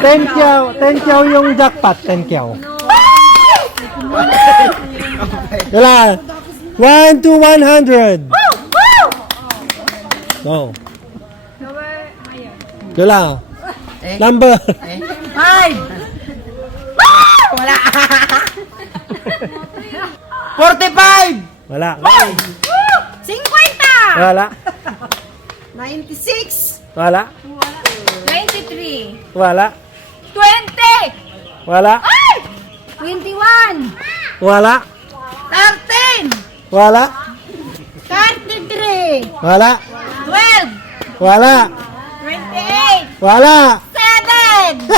10 kyaw yung jackpot, 10 kyaw. Wala. 1 to 100. No. Wala. Number. 5. Wala. 45. Wala. 50! Wala. 96. Wala. 23! Wala. 20! Wala. Ay! 21! Wala. 13. Wala. 33. Wala. 12! Wala. 28! Wala. 7!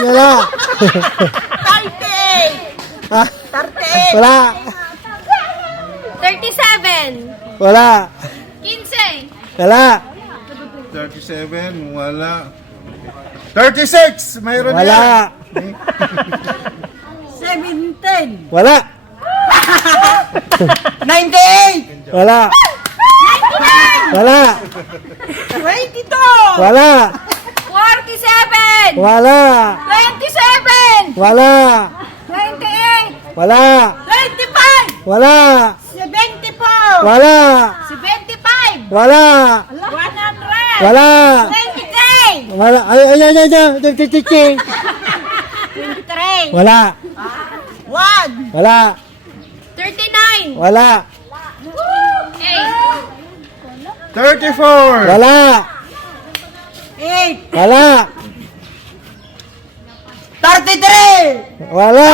Wala. 38. Ah, 38. wala. 37! Wala. 15! Wala. 37, wala. 36, mayroon Wala. 17. Wala. 98. Wala. Wala. 22. Wala. 47! Wala. 27! Wala. 28! Wala. 25. Wala. 74. Wala. 75! Wala. 100. Wala. 23! Wala. Ay. 23! Wala. 1. Wala. 39! Wala. 8! 34, Wala. 8. Wala. 33. Wala.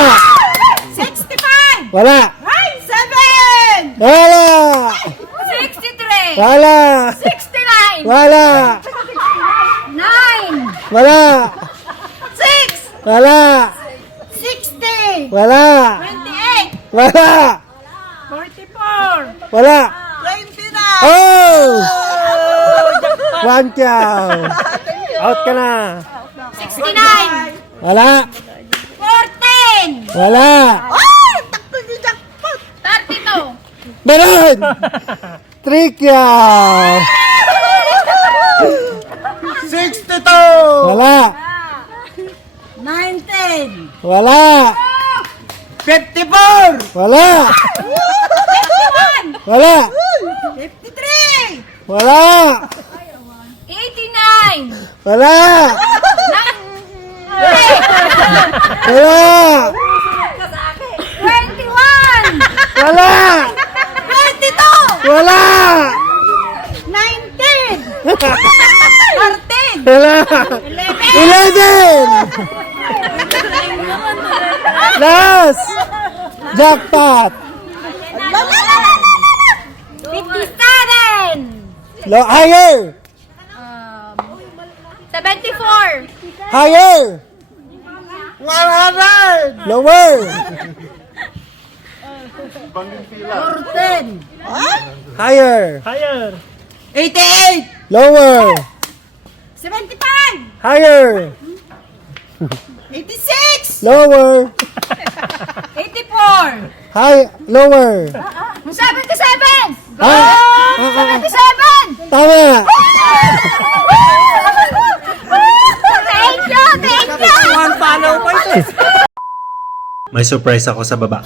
65. Wala. Ay, 7. Wala. 63! Wala. 69! Wala. 9! Wala. 6. Wala. 60. Wala. 28. Wala. 44. Wala. 29. Oh! One cow. Out ka na. 69! Wala. 14! Wala. Oh, takto ni jackpot. 32! Meron. Three cow. 62, Wala. 19. Wala. 54. Wala. 51! Wala. 53. Wala. 89! Wala. 9! Wala. 21! Wala. 22. Wala. 19. 13. Wala. 11. Last. Jackpot. 57! Higher. 74! Higher. 100. Lower. 14. Higher. 88. Lower. 75. Higher. 86. Lower. 84! High. Lower. 77! Ah, 77! tama. Thank you! Thank you! One follow pa ito. May surprise ako sa baba.